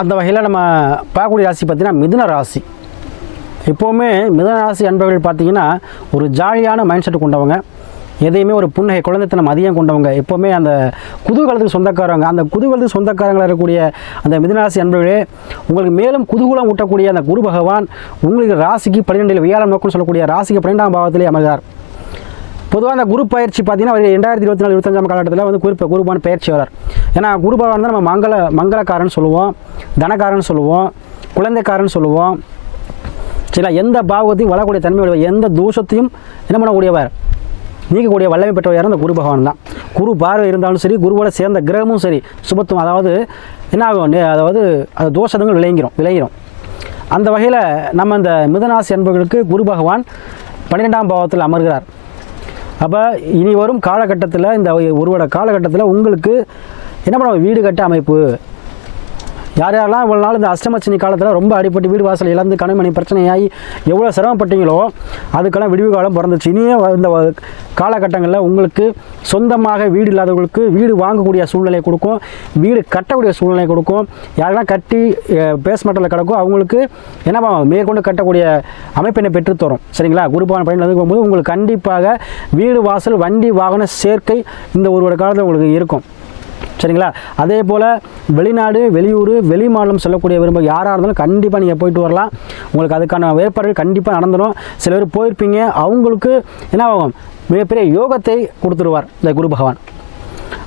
அந்த வகையில் நம்ம பார்க்கக்கூடிய ராசி பார்த்தீங்கன்னா மிதுன ராசி. எப்போவுமே மிதன ராசி அன்பர்கள் பார்த்தீங்கன்னா ஒரு ஜாலியான மைண்ட் செட் கொண்டவங்க. எதையுமே ஒரு புன்னகை குழந்தைத்தனம் அதிகம் கொண்டவங்க. எப்போவுமே அந்த குதூகலத்துக்கு சொந்தக்காரவங்க. அந்த குதூகலத்துக்கு சொந்தக்காரங்களாக இருக்கக்கூடிய அந்த மிதனராசி அன்பர்களே உங்களுக்கு மேலும் குதூகலம் ஊட்டக்கூடிய அந்த குரு பகவான் உங்களுக்கு ராசிக்கு பன்னிரெண்டில் வியாழம் நோக்கம் சொல்லக்கூடிய ராசிக்கு பன்னிரெண்டாம் பாவத்திலே அமர்கிறார். பொதுவாக அந்த குரு பயிற்சி பார்த்தீங்கன்னா ரெண்டாயிரத்தி இருபத்தி நாலு இருபத்தஞ்சாம் காலகட்டத்தில் வந்து குறிப்பு குருபான் பயிற்சி வரார் ஏன்னா குரு பகவான் தான் நம்ம மங்கள மங்களக்காரன் சொல்லுவோம் தனக்காரன் சொல்லுவோம் குழந்தைக்காரன் சொல்லுவோம். சரிங்களா எந்த பாவத்தையும் வளரக்கூடிய தன்மையுடைய எந்த தோஷத்தையும் என்ன பண்ணக்கூடியவர்? நீக்கக்கூடிய வல்லமை பெற்றவர் அந்த குரு பகவான் தான். குரு பார்வை இருந்தாலும் சரி குருவோட சேர்ந்த கிரகமும் சரி சுபத்துவம் அதாவது என்ன ஆகும்? அதாவது அது தோஷங்கள் விளைங்கிறோம் விளைகிறோம் அந்த வகையில் நம்ம இந்த மிதனாசி என்பவர்களுக்கு குரு பகவான் பன்னிரெண்டாம் பாவத்தில் அமர்கிறார். அப்போ இனி வரும் காலகட்டத்தில் இந்த ஒரு வருட காலகட்டத்தில் உங்களுக்கு என்ன பண்ணுவோம் வீடு கட்ட அமைப்பு. யார் யாரெல்லாம் இவ்வளோ நாள் இந்த அஷ்டமச்சினி காலத்தில் ரொம்ப அடிப்பட்டு வீடு வாசல் இழந்து கணவனி பிரச்சனையாகி எவ்வளோ சிரமப்பட்டீங்களோ அதுக்கெல்லாம் விடிவு காலம் பிறந்துச்சு. இனியும் இந்த காலகட்டங்களில் உங்களுக்கு சொந்தமாக வீடு இல்லாதவங்களுக்கு வீடு வாங்கக்கூடிய சூழ்நிலை கொடுக்கும். வீடு கட்டக்கூடிய சூழ்நிலை கொடுக்கும். யாரெல்லாம் கட்டி பேஸ்மெண்ட்டில் கிடக்கும் அவங்களுக்கு என்ன மேற்கொண்டு கட்டக்கூடிய அமைப்பினை பெற்றுத்தரும் சரிங்களா? குருபான பயன் போகும்போது உங்களுக்கு கண்டிப்பாக வீடு வாசல் வண்டி வாகன சேர்க்கை இந்த ஒரு ஒரு காலத்தில் உங்களுக்கு இருக்கும். சரிங்களா? அதே போல் வெளிநாடு வெளியூர் வெளி மாநிலம் செல்லக்கூடிய விரும்ப யாராக இருந்தாலும் கண்டிப்பாக நீங்கள் போயிட்டு வரலாம். உங்களுக்கு அதுக்கான ஏற்பாடுகள் கண்டிப்பாக நடந்துடும் சில பேர் போயிருப்பீங்க. அவங்களுக்கு என்ன ஆகும்? மிகப்பெரிய யோகத்தை கொடுத்துருவார் இந்த குரு பகவான்.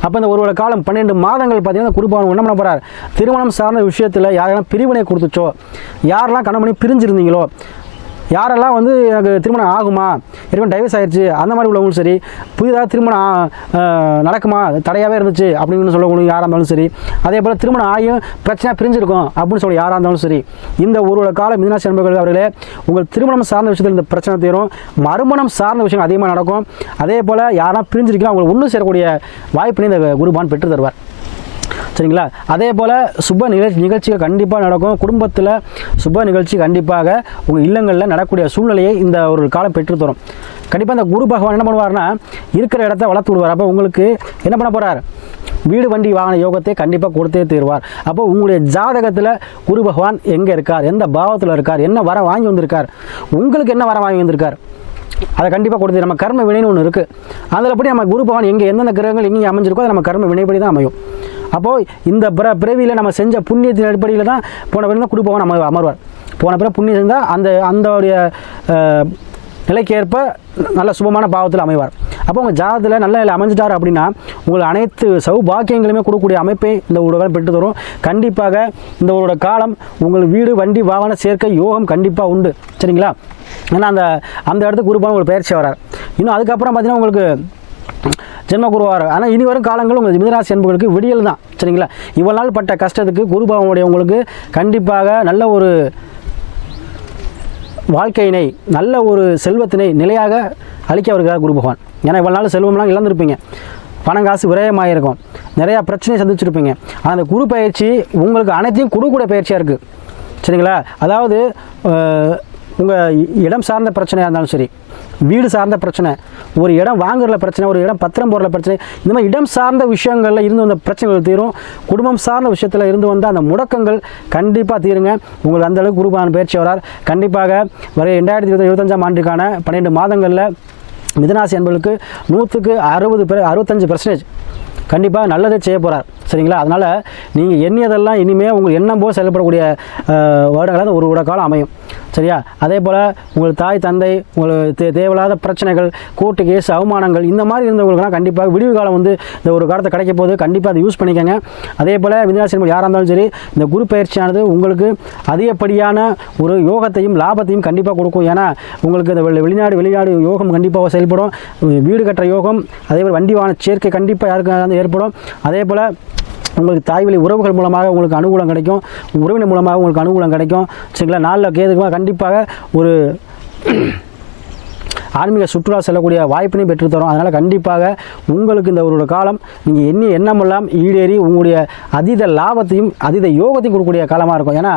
அப்போ இந்த ஒரு காலம் பன்னெண்டு மாதங்கள் பார்த்தீங்கன்னா குரு பகவான் என்ன பண்ண போகிறார் திருமணம் சார்ந்த விஷயத்தில் யாரெல்லாம் பிரிவினை கொடுத்துச்சோ யாரெல்லாம் கணவன் பிரிஞ்சிருந்தீங்களோ யாரெல்லாம் வந்து எனக்கு திருமணம் ஆகுமா? ஏற்கனவே டைவர்ஸ் ஆயிடுச்சு அந்த மாதிரி உள்ளவங்களும் சரி புதிதாக திருமணம் நடக்குமா? தடையாகவே இருந்துச்சு அப்படின்னு சொல்லக்கூடிய யாராக இருந்தாலும் சரி. அதே போல் திருமணம் ஆகியும் பிரச்சனை பிரிஞ்சிருக்கும் அப்படின்னு சொல்லி யாராக இருந்தாலும் சரி. இந்த ஒரு கால மீனாட்சி அன்பர்கள் அவர்களே உங்கள் திருமணம் சார்ந்த விஷயத்தில் இந்த பிரச்சனை தீரும். மறுமணம் சார்ந்த விஷயம் அதிகமாக நடக்கும். அதே போல் யாரெல்லாம் பிரிஞ்சிருக்கலாம் அவங்களை ஒன்று சேரக்கூடிய வாய்ப்பினை இந்த குருபான் பெற்று தருவார். சரிங்களா? அதே போல் சுப நிகழ்ச்சி நிகழ்ச்சிகள் கண்டிப்பாக நடக்கும். குடும்பத்தில் சுப நிகழ்ச்சி கண்டிப்பாக உங்கள் இல்லங்களில் நடக்கக்கூடிய சூழ்நிலையை இந்த ஒரு காலம் பெற்றுத்தரும் கண்டிப்பாக இந்த குரு பகவான் என்ன பண்ணுவார்னா இருக்கிற இடத்த வளர்த்து விடுவார். அப்போ உங்களுக்கு என்ன பண்ண போகிறார் வீடு வண்டி வாகன யோகத்தை கண்டிப்பாக கொடுத்தே தீர்வார். அப்போ உங்களுடைய ஜாதகத்தில் குரு பகவான் எங்கே இருக்கார்? எந்த பாவத்தில் இருக்கார்? என்ன வர வாங்கி வந்திருக்கார்? உங்களுக்கு என்ன வர வாங்கி வந்திருக்கார்? அதை கண்டிப்பாக கொடுத்து நம்ம கர்ம வினைன்னு ஒன்று இருக்குது அதில் படி நம்ம குரு பகவான் எங்கே எந்தெந்த கிரகங்கள் எங்கேயும் அமைஞ்சிருக்கோ அது நம்ம கர்ம வினைப்படி தான் அமையும். அப்போது இந்த பிற பிறவியில் நம்ம செஞ்ச புண்ணியத்தின் அடிப்படையில் தான் போன பிறகு தான் குரு பகவான் அமர்வார். போன பிறகு புண்ணியம் செஞ்சால் அந்த அந்தவுடைய நிலைக்கு நிலைக்கேற்ப நல்ல சுபமான பாவத்தில் அமைவார். அப்போ உங்கள் ஜாதத்தில் நல்ல நிலை அமைஞ்சிட்டார் அப்படின்னா உங்களுக்கு அனைத்து சௌபாக்கியங்களுமே கொடுக்கக்கூடிய அமைப்பை இந்த ஊடகம் பெற்று தரும் கண்டிப்பாக இந்த ஊரோட காலம் உங்கள் வீடு வண்டி வாகன சேர்க்கை யோகம் கண்டிப்பாக உண்டு. சரிங்களா? ஏன்னா அந்த அந்த இடத்துக்கு குருபான உங்களுக்கு பயிற்சி வரார். இன்னும் அதுக்கப்புறம் பார்த்தீங்கன்னா உங்களுக்கு ஜென்ம குருவார் ஆனால் இனி வரும் காலங்கள் உங்கள் மிதராசி அன்புகளுக்கு விடியல் தான். சரிங்களா? இவ்வளவு நாள் பட்ட கஷ்டத்துக்கு குருபாவனுடைய உங்களுக்கு கண்டிப்பாக நல்ல ஒரு வாழ்க்கையினை நல்ல ஒரு செல்வத்தினை நிலையாக அளிக்க வருகிறார் குரு பகவான். ஏன்னா இவ்வளோ நாள் செல்வம்லாம் இழந்திருப்பீங்க. பணம் காசு விரயமாயிருக்கும். நிறையா பிரச்சனையை சந்திச்சிருப்பீங்க. ஆனால் அந்த குரு பயிற்சி உங்களுக்கு அனைத்தையும் கொடுக்கக்கூடிய பயிற்சியாக இருக்குது சரிங்களா? அதாவது உங்கள் இடம் சார்ந்த பிரச்சனையாக இருந்தாலும் சரி வீடு சார்ந்த பிரச்சனை ஒரு இடம் வாங்குறதுல பிரச்சனை ஒரு இடம் பத்திரம் போடுற பிரச்சனை இந்த மாதிரி இடம் சார்ந்த விஷயங்களில் இருந்து வந்த பிரச்சனைகள் தீரும். குடும்பம் சார்ந்த விஷயத்தில் இருந்து வந்த அந்த முடக்கங்கள் கண்டிப்பாக தீருங்க. உங்களுக்கு அந்தளவுக்கு குருபான பயிற்சி வரார் கண்டிப்பாக வர ரெண்டாயிரத்தி இருபத்தி இருபத்தஞ்சாம் ஆண்டுக்கான பன்னெண்டு மாதங்களில் மிதனாசி என்பவர்களுக்கு நூற்றுக்கு அறுபது பேர் அறுபத்தஞ்சு பர்சன்டேஜ் கண்டிப்பாக நல்லதே செய்ய போகிறார் சரிங்களா? அதனால் நீங்கள் எண்ணியதெல்லாம் இனிமேல் உங்கள் எண்ணம் போல் செயல்படக்கூடிய வருடங்களாக ஒரு விட காலம் அமையும். சரியா? அதே போல் உங்கள் தாய் தந்தை உங்களுக்கு தே தேவையில்லாத பிரச்சனைகள் கோர்ட்டு கேஸ் அவமானங்கள் இந்த மாதிரி இருந்தவங்களுக்குலாம் கண்டிப்பாக விடிவு காலம் வந்து இந்த ஒரு காலத்தை கிடைக்க போது கண்டிப்பாக அதை யூஸ் பண்ணிக்கோங்க. அதே போல் விதிராசிரியர்கள் யாராக இருந்தாலும் சரி இந்த குரு பயிற்சியானது உங்களுக்கு அதிகப்படியான ஒரு யோகத்தையும் லாபத்தையும் கண்டிப்பாக கொடுக்கும். ஏன்னா உங்களுக்கு இந்த வெளிநாடு வெளிநாடு யோகம் கண்டிப்பாக செயல்படும். வீடு கட்டுற யோகம் அதே போல் வண்டி வாகன சேர்க்கை கண்டிப்பாக யாருக்கு ஏற்படும். அதே போல் உங்களுக்கு தாய்வழி உறவுகள் மூலமாக உங்களுக்கு அனுகூலம் கிடைக்கும். உறவினர் மூலமாக உங்களுக்கு அனுகூலம் கிடைக்கும். சரிங்களா? நாளில் கேதுக்குமா? கண்டிப்பாக ஒரு ஆன்மீக சுற்றுலா செல்லக்கூடிய வாய்ப்பினையும் பெற்றுத்தரும். அதனால் கண்டிப்பாக உங்களுக்கு இந்த ஒரு காலம் நீங்கள் எண்ணி எண்ணமெல்லாம் ஈடேறி உங்களுடைய அதீத லாபத்தையும் அதீத யோகத்தையும் கொடுக்கக்கூடிய காலமாக இருக்கும். ஏன்னா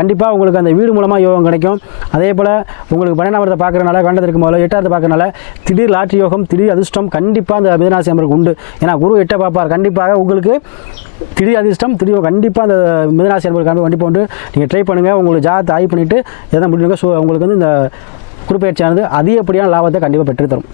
கண்டிப்பாக உங்களுக்கு அந்த வீடு மூலமாக யோகம் கிடைக்கும். அதே போல் உங்களுக்கு பன்னெண்டாமத்தை பார்க்குறனால கண்டத்திற்கு முதல்ல எட்டாவது பார்க்கறனால திடீர் லாட்ரி யோகம் திடீர் அதிர்ஷ்டம் கண்டிப்பாக அந்த மிதனாசி நம்பருக்கு உண்டு. ஏன்னா குரு எட்ட பார்ப்பார். கண்டிப்பாக உங்களுக்கு திடீர் அதிர்ஷ்டம் திடீர் கண்டிப்பாக அந்த மிதனாசி நம்பருக்கு கண்டிப்பாக உண்டு. நீங்கள் ட்ரை பண்ணுங்கள் உங்களுக்கு ஜாதத்தை ஆய்வு பண்ணிவிட்டு எதாவது முடியுங்க ஸோ உங்களுக்கு வந்து இந்த குறுப்பெயர்ச்சியானது அதிகப்படியான லாபத்தை கண்டிப்பாக பெற்றுத்தரும்